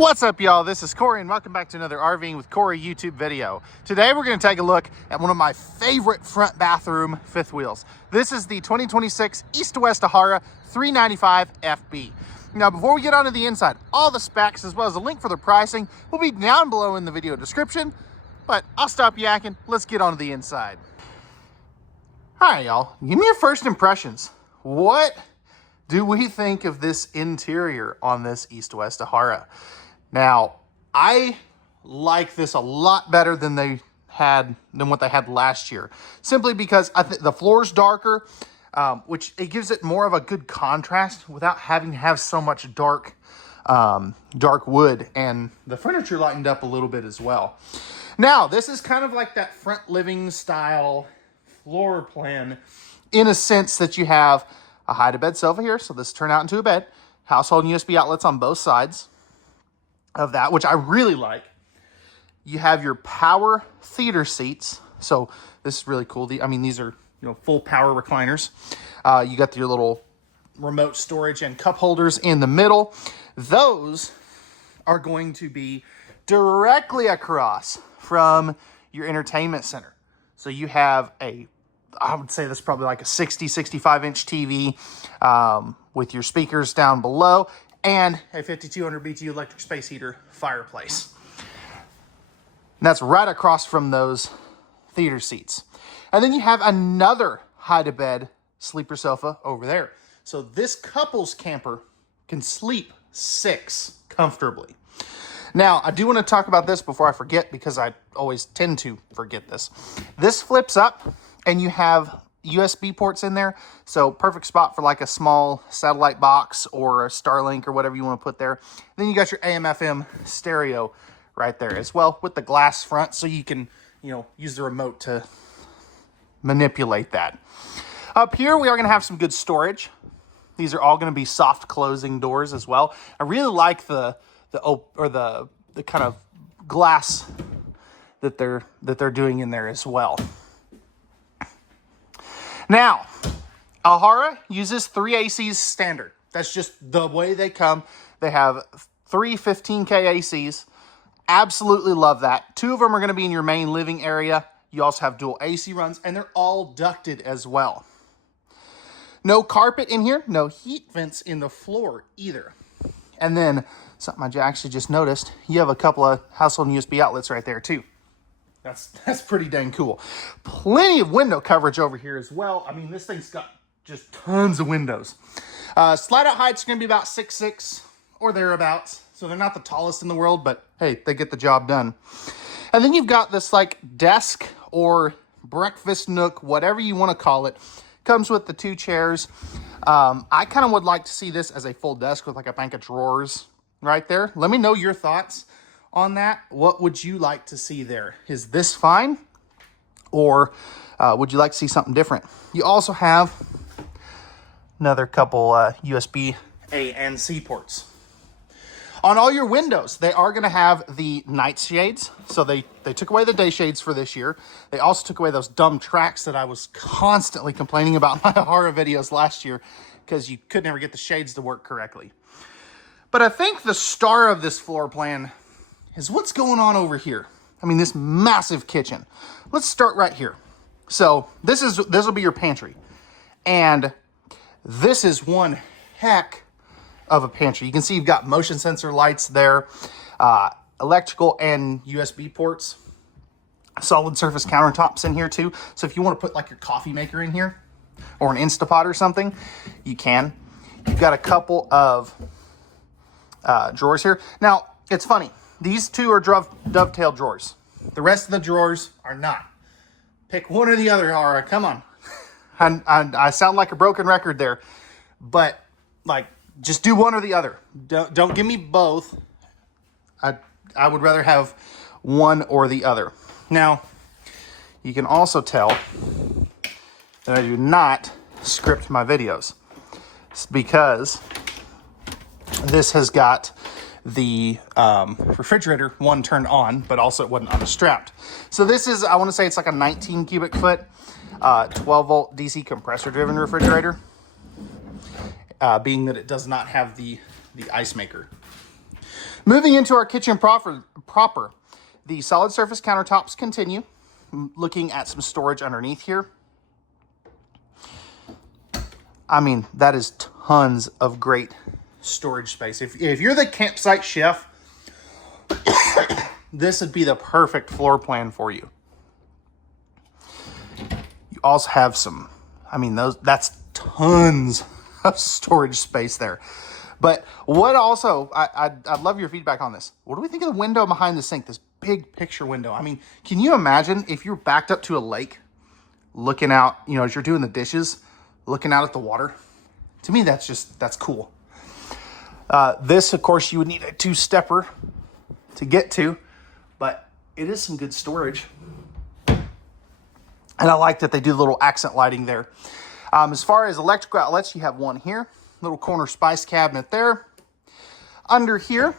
What's up, y'all? This is Cory, and welcome back to another RVing with Cory YouTube video. Today, we're going to take a look at one of my favorite front bathroom fifth wheels. This is the 2026 West Ahara 395FB. Now, before we get onto the inside, all the specs as well as a link for the pricing will be down below in the video description. But I'll stop yakking. Let's get onto the inside. All right, y'all. Give me your first impressions. What do we think of this interior on this West Ahara? Now, I like this a lot better than what they had last year, simply because I think the floor's darker, which it gives it more of a good contrast without having to have so much dark wood, and the furniture lightened up a little bit as well. Now, this is kind of like that front living style floor plan in a sense that you have a hide-to-bed sofa here, so this turn out into a bed, household and USB outlets on both sides of that, which I really like. You have your power theater seats, so this is really cool. These are full power recliners. You got your little remote storage and cup holders in the middle. Those are going to be directly across from your entertainment center. So you have I would say that's probably like a 65 inch TV with your speakers down below and a 5200 BTU electric space heater fireplace. And that's right across from those theater seats. And then you have another hide-to-bed sleeper sofa over there. So this couple's camper can sleep 6 comfortably. Now, I do want to talk about this before I forget, because I always tend to forget this. This flips up and you have USB ports in there. So perfect spot for like a small satellite box or a Starlink or whatever you want to put there. Then you got your AM/FM stereo right there as well with the glass front, so you can, use the remote to manipulate that. Up here, we are going to have some good storage. These are all going to be soft closing doors as well. I really like the kind of glass that they're doing in there as well. Now, Ahara uses 3 ACs standard. That's just the way they come. They have 3 15K ACs. Absolutely love that. 2 of them are going to be in your main living area. You also have dual AC runs, and they're all ducted as well. No carpet in here. No heat vents in the floor either. And then, something I actually just noticed, you have a couple of household and USB outlets right there too. That's pretty dang cool. Plenty of window coverage over here as well. I mean, this thing's got just tons of windows. Slide out height's going to be about 6'6" or thereabouts. So they're not the tallest in the world, but hey, they get the job done. And then you've got this like desk or breakfast nook, whatever you want to call it. Comes with the 2 chairs. I kind of would like to see this as a full desk with like a bank of drawers right there. Let me know your thoughts on that. What would you like to see there? Is this fine? Or would you like to see something different? You also have another couple USB A and C ports. On all your windows, they are going to have the night shades. So they took away the day shades for this year. They also took away those dumb tracks that I was constantly complaining about in my Ahara videos last year, because you could never get the shades to work correctly. But I think the star of this floor plan is what's going on over here. I mean, this massive kitchen. Let's start right here. So this will be your pantry. And this is one heck of a pantry. You can see you've got motion sensor lights there, electrical and USB ports, solid surface countertops in here too. So if you want to put like your coffee maker in here or an Instapot or something, you can. You've got a couple of drawers here. Now, it's funny. These 2 are dovetail drawers. The rest of the drawers are not. Pick one or the other, Ahara. Come on. I sound like a broken record there. But, just do one or the other. Don't give me both. I would rather have one or the other. Now, you can also tell that I do not script my videos. It's because this has got the refrigerator one turned on, but also it wasn't unstrapped. So this is, I want to say it's like a 19 cubic foot, 12 volt DC compressor driven refrigerator. being that it does not have the ice maker. Moving into our kitchen proper, the solid surface countertops continue. Looking at some storage underneath here. I mean, that is tons of great storage space. If you're the campsite chef, this would be the perfect floor plan for you. You also have some, I mean, that's tons of storage space there. But what also, I'd love your feedback on this. What do we think of the window behind the sink, this big picture window? I mean, can you imagine if you're backed up to a lake, looking out, you know, as you're doing the dishes, looking out at the water? To me, that's cool. This, of course, you would need a 2-stepper to get to, but it is some good storage. And I like that they do the little accent lighting there. As far as electrical outlets, you have one here. Little corner spice cabinet there. Under here,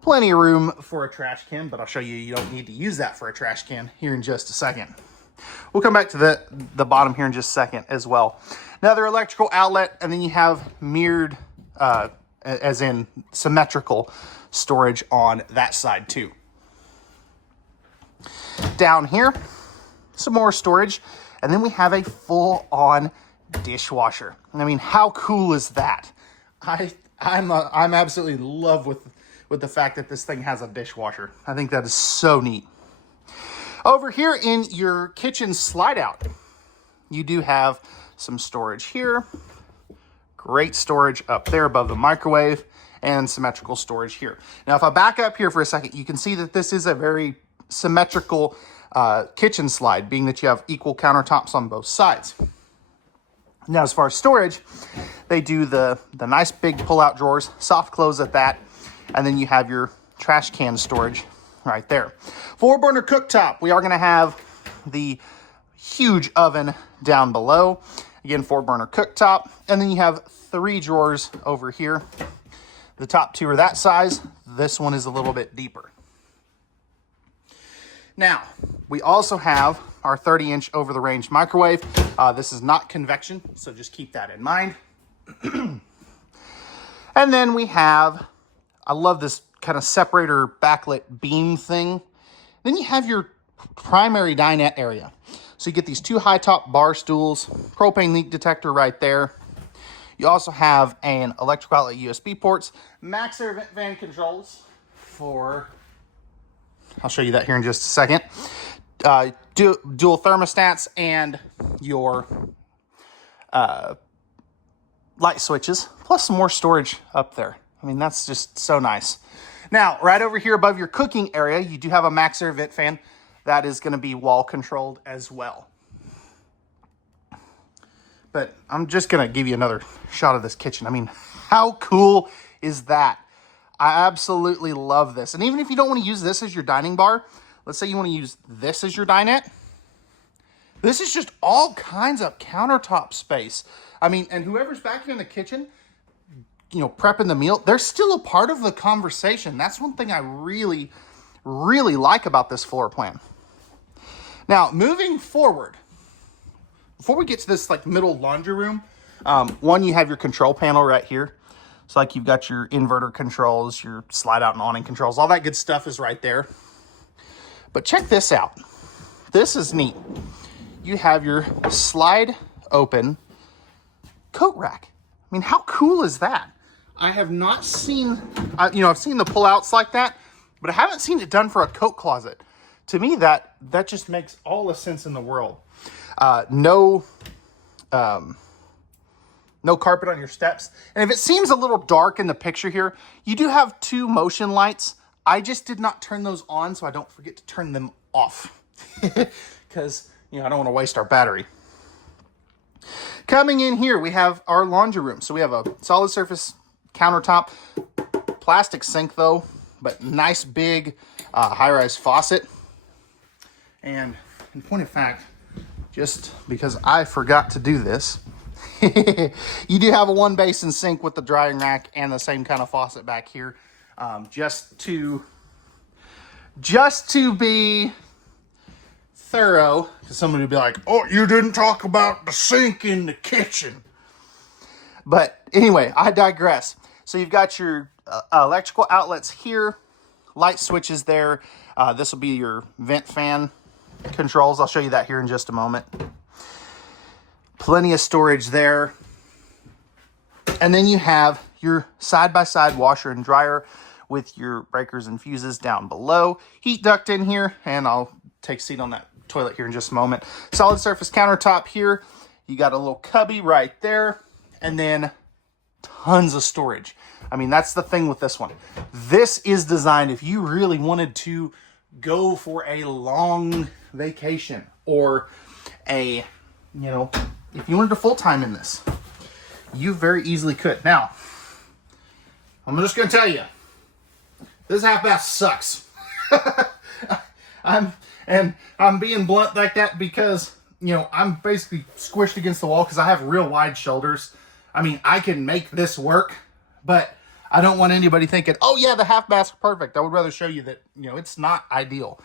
plenty of room for a trash can, but I'll show you don't need to use that for a trash can here in just a second. We'll come back to the bottom here in just a second as well. Another electrical outlet, and then you have mirrored, as in symmetrical storage on that side too. Down here, some more storage, and then we have a full-on dishwasher. I mean, how cool is that? I'm absolutely in love with the fact that this thing has a dishwasher. I think that is so neat. Over here in your kitchen slide out, you do have some storage here. Great storage up there above the microwave, and symmetrical storage here. Now, if I back up here for a second, you can see that this is a very symmetrical kitchen slide, being that you have equal countertops on both sides. Now, as far as storage, they do the nice big pull-out drawers, soft close at that, and then you have your trash can storage right there. 4-burner cooktop. We are going to have the huge oven down below. Again, 4-burner cooktop. And then you have 3 drawers over here. The top 2 are that size. This one is a little bit deeper. Now, we also have our 30-inch over-the-range microwave. This is not convection, so just keep that in mind. And then we have, I love this kind of separator backlit beam thing. Then you have your primary dinette area. So you get these 2 high-top bar stools, propane leak detector right there. You also have an electrical outlet USB ports, max air vent fan controls for, I'll show you that here in just a second. Dual thermostats and your light switches, plus some more storage up there. I mean, that's just so nice. Now, right over here above your cooking area, you do have a max air vent fan that is going to be wall controlled as well. But I'm just going to give you another shot of this kitchen. I mean, how cool is that? I absolutely love this. And even if you don't want to use this as your dining bar, let's say you want to use this as your dinette, this is just all kinds of countertop space. I mean, and whoever's back here in the kitchen, you know, prepping the meal, they're still a part of the conversation. That's one thing I really, really like about this floor plan. Now, moving forward, before we get to this like middle laundry room, one, you have your control panel right here. So like you've got your inverter controls, your slide out and awning controls, all that good stuff is right there. But check this out. This is neat. You have your slide open coat rack. I mean, how cool is that? I have not seen, I've seen the pullouts like that, but I haven't seen it done for a coat closet. To me, that just makes all the sense in the world. No carpet on your steps. And if it seems a little dark in the picture here, you do have 2 motion lights. I just did not turn those on, so I don't forget to turn them off. Because, I don't want to waste our battery. Coming in here, we have our laundry room. So we have a solid surface countertop, plastic sink though, but nice big high-rise faucet. And in point of fact, just because I forgot to do this, you do have a 1-basin sink with the drying rack and the same kind of faucet back here, just to be thorough. Because somebody would be like, "Oh, you didn't talk about the sink in the kitchen." But anyway, I digress. So you've got your electrical outlets here, light switches there. This will be your vent fan controls. I'll show you that here in just a moment. Plenty of storage there. And then you have your side-by-side washer and dryer with your breakers and fuses down below. Heat duct in here, and I'll take a seat on that toilet here in just a moment. Solid surface countertop here. You got a little cubby right there, and then tons of storage. I mean, that's the thing with this one. This is designed if you really wanted to go for a long vacation, or a, if you wanted a full-time in this, you very easily could. Now, I'm just going to tell you, this half bath sucks. I'm being blunt like that because, I'm basically squished against the wall because I have real wide shoulders. I mean, I can make this work, but I don't want anybody thinking, oh yeah, the half bath's perfect. I would rather show you that, it's not ideal.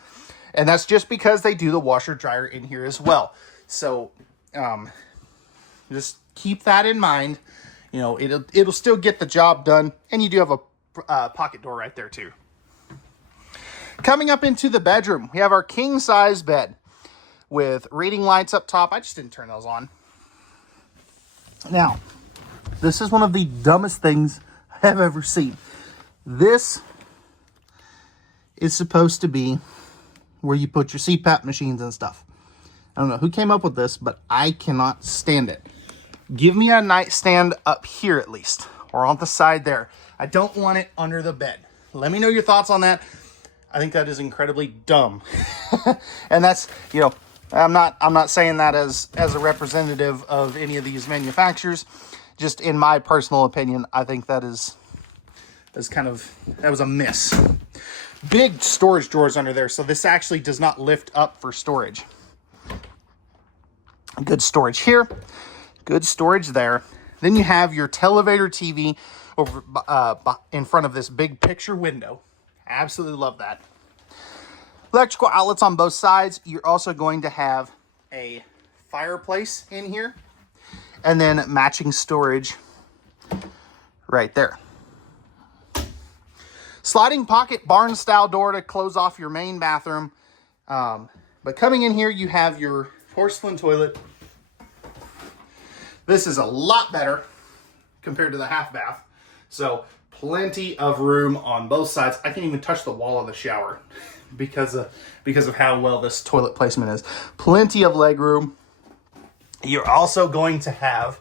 And that's just because they do the washer dryer in here as well. So, just keep that in mind. It'll still get the job done. And you do have a pocket door right there too. Coming up into the bedroom, we have our king size bed with reading lights up top. I just didn't turn those on. Now, this is one of the dumbest things I've ever seen. This is supposed to be where you put your CPAP machines and stuff. I don't know who came up with this, but I cannot stand it. Give me a nightstand up here at least, or on the side there. I don't want it under the bed. Let me know your thoughts on that. I think that is incredibly dumb. And that's, I'm not saying that as a representative of any of these manufacturers. Just in my personal opinion, I think that was a miss. Big storage drawers under there, so this actually does not lift up for storage. Good storage here, good storage there. Then you have your televator TV over in front of this big picture window. Absolutely love that. Electrical outlets on both sides. You're also going to have a fireplace in here, and then matching storage right there. Sliding pocket barn style door to close off your main bathroom. But coming in here, you have your porcelain toilet. This is a lot better compared to the half bath. So plenty of room on both sides. I can't even touch the wall of the shower because of how well this toilet placement is. Plenty of leg room. You're also going to have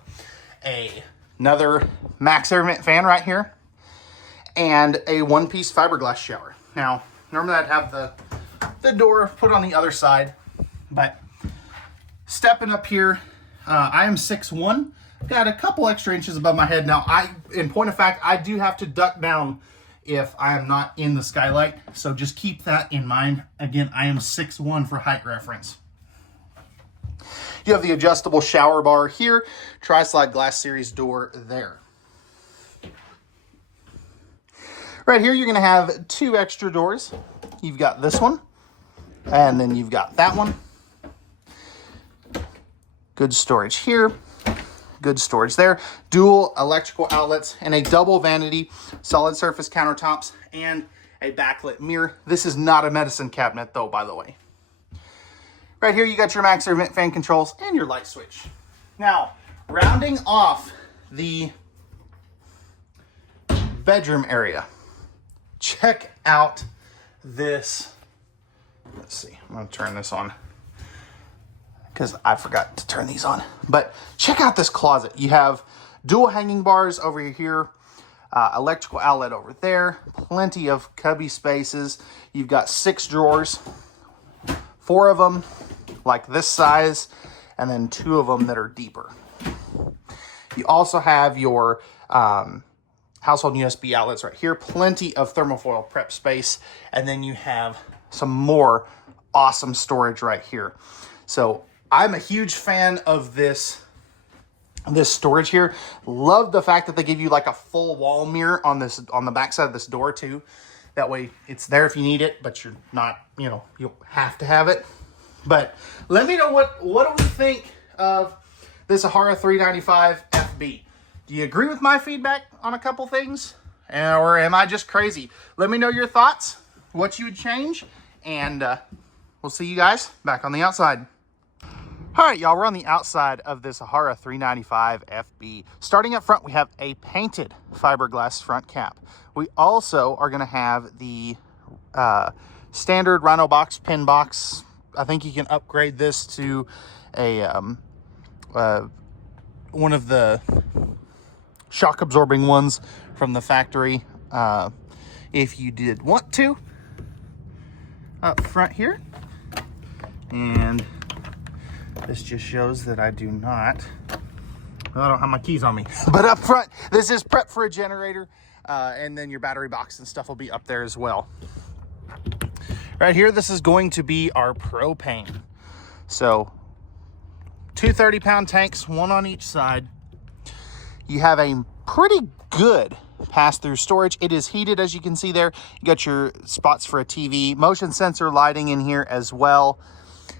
another max air vent fan right here, and a one-piece fiberglass shower. Now, normally I'd have the door put on the other side, but stepping up here, I am 6'1", got a couple extra inches above my head. Now, in point of fact, I do have to duck down if I am not in the skylight, so just keep that in mind. Again, I am 6'1" for height reference. You have the adjustable shower bar here, tri-slide glass series door there. Right here, you're going to have two extra doors. You've got this one, and then you've got that one. Good storage here, good storage there. Dual electrical outlets and a double vanity, solid surface countertops, and a backlit mirror. This is not a medicine cabinet though, by the way. Right here, you got your max air vent fan controls and your light switch. Now, rounding off the bedroom area, check out this. Let's see, I'm gonna turn this on because I forgot to turn these on. But check out this closet. You have dual hanging bars over here, electrical outlet over there, plenty of cubby spaces. You've got 6 drawers, 4 of them like this size, and then 2 of them that are deeper. You also have your household USB outlets right here, plenty of thermofoil prep space, and then you have some more awesome storage right here. So I'm a huge fan of this storage here. Love the fact that they give you like a full wall mirror on the back side of this door too. That way it's there if you need it, but you're not, you don't have to have it. But let me know what do we think of this Ahara 395FB. Do you agree with my feedback on a couple things? Or am I just crazy? Let me know your thoughts, what you would change, and we'll see you guys back on the outside. All right, y'all, we're on the outside of this Ahara 395FB. Starting up front, we have a painted fiberglass front cap. We also are gonna have the standard Rhino box, pin box. I think you can upgrade this to a one of the shock absorbing ones from the factory if you did want to. Up front here, and this just shows that I do not, I don't have my keys on me. But up front, this is prep for a generator, and then your battery box and stuff will be up there as well. Right here, this is going to be our propane. So 2 30-pound tanks, one on each side. You have a pretty good pass-through storage. It is heated, as you can see there. You got your spots for a TV, motion sensor lighting in here as well.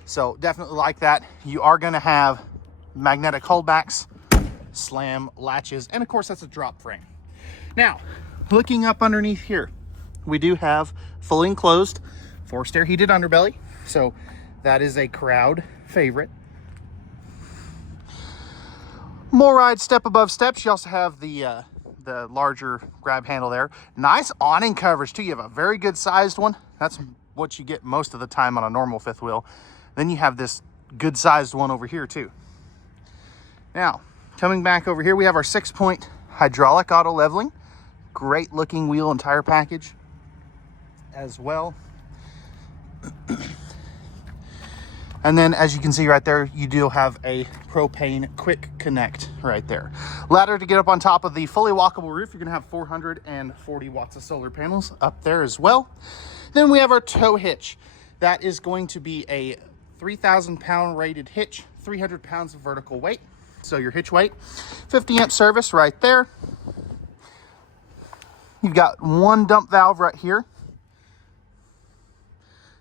So definitely like that. You are going to have magnetic holdbacks, slam latches, and of course that's a drop frame. Now, looking up underneath here, we do have fully enclosed forced air heated underbelly. So that is a crowd favorite. More ride step above steps. You also have the larger grab handle there. Nice awning coverage too. You have a very good sized one. That's what you get most of the time on a normal fifth wheel. Then you have this good sized one over here too. Now, coming back over here, we have our 6-point hydraulic auto leveling. Great looking wheel and tire package as well. And then, as you can see right there, you do have a propane quick connect right there. Ladder to get up on top of the fully walkable roof. You're gonna have 440 watts of solar panels up there as well. Then we have our tow hitch. That is going to be a 3,000-pound rated hitch, 300 pounds of vertical weight. So your hitch weight, 50 amp service right there. You've got one dump valve right here.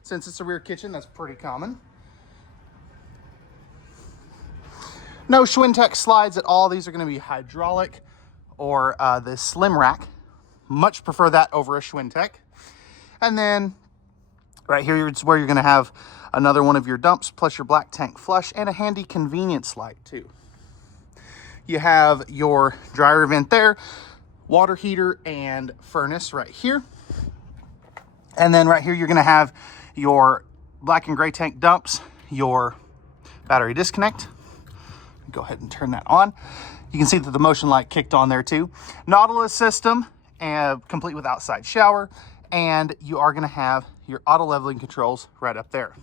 Since it's a rear kitchen, that's pretty common. No Schwintek slides at all. These are going to be hydraulic or the slim rack. Much prefer that over a Schwintek. And then right here is where you're going to have another one of your dumps plus your black tank flush and a handy convenience light too. You have your dryer vent there, water heater and furnace right here. And then right here you're going to have your black and gray tank dumps, your battery disconnect. Go ahead and turn that on. You can see that the motion light kicked on there too. Nautilus system, complete with outside shower. And you are going to have your auto leveling controls right up there.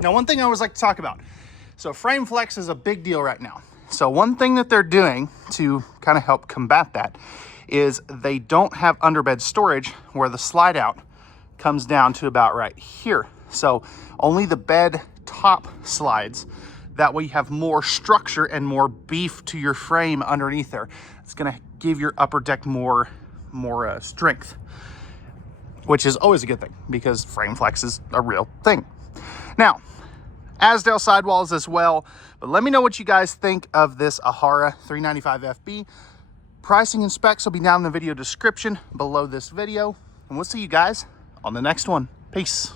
Now, one thing I always like to talk about. So frame flex is a big deal right now. So one thing that they're doing to kind of help combat that is they don't have underbed storage where the slide out comes down to about right here. So only the bed top slides. That way you have more structure and more beef to your frame underneath there. It's going to give your upper deck more strength, which is always a good thing because frame flex is a real thing. Now, Asdale sidewalls as well, but let me know what you guys think of this Ahara 395FB. Pricing and specs will be down in the video description below this video, and we'll see you guys on the next one. Peace.